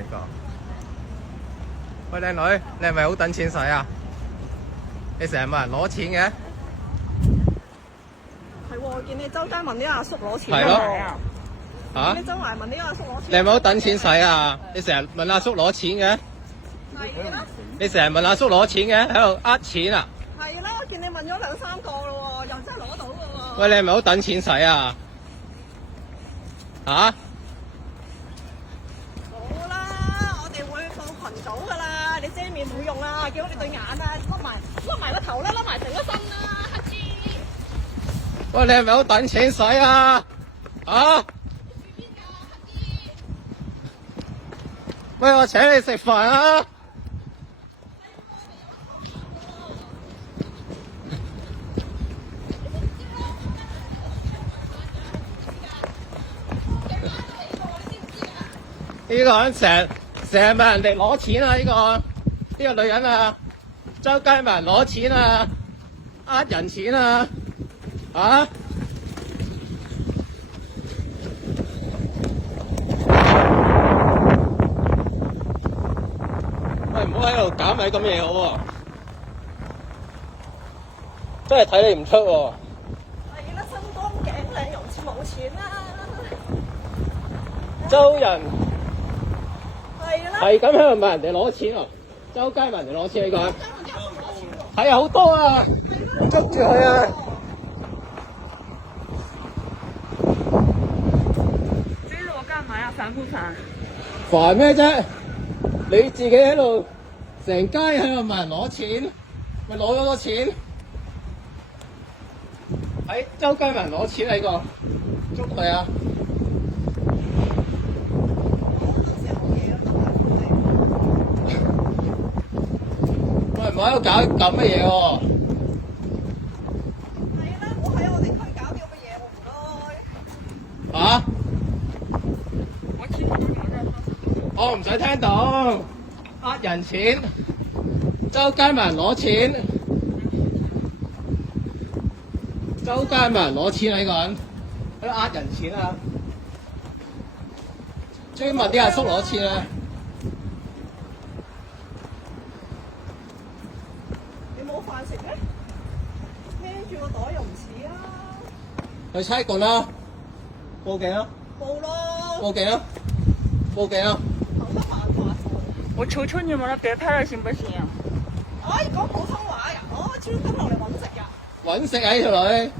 呢個。喂，靚女，你係咪好等錢使啊？你成日問人攞錢嘅？係喎，我見你周街問啲阿叔攞錢。係咯。嚇？你周圍問啲阿叔攞錢。你係咪好等錢使啊？你成日問阿叔攞錢嘅？係啦。你成日問阿叔攞錢嘅，喺度呃錢啊？係啦，我見你問咗2、3個咯喎，又真係攞到嘅喎。喂，你係咪好等錢使啊？嚇？好啦，我哋會放群組㗎啦，你遮面冇用啊，見到你對眼啊，笠埋個頭啦，笠埋成個身啦，黑豬。喂，你係咪好等錢使啊？啊？喂，我請你食飯啊！呢個人成日問人哋攞錢啊！呢個女人啊，周街問人攞錢啊，呃人錢啊，啊！喂，唔好喺度搞埋咁嘢好喎，真係睇你唔出喎。係啦，身光頸靚，又似冇錢啦。周人係啦。係咁喺度問人哋攞錢喎，周街問人哋攞錢呢個人。係啊，好多啊，捉住佢啊！追着我幹嘛呀？煩不煩？煩咩啫？你自己喺度成街喺度問人攞錢，咪攞咗個錢。喺周街問人攞錢呢個，捉佢啊！喂，唔好喺度搞咁乜嘢喎！係啦，唔好喺我哋區搞啲咁嘅嘢喎，唔該。嚇？我唔使聽到，呃人錢，周街問人攞錢，周街問人攞錢啊！呢個人喺度呃人錢啊！追問啲阿叔攞錢啊！你冇飯食咩？孭住個袋又唔似啊！去差館啦，報警啊！報咯。報警啊！報警啊！有乜辦法？我求求你們了，別拍了，行不行？哎，講普通話呀！我專登落嚟揾食呀！揾食啊！呢條女。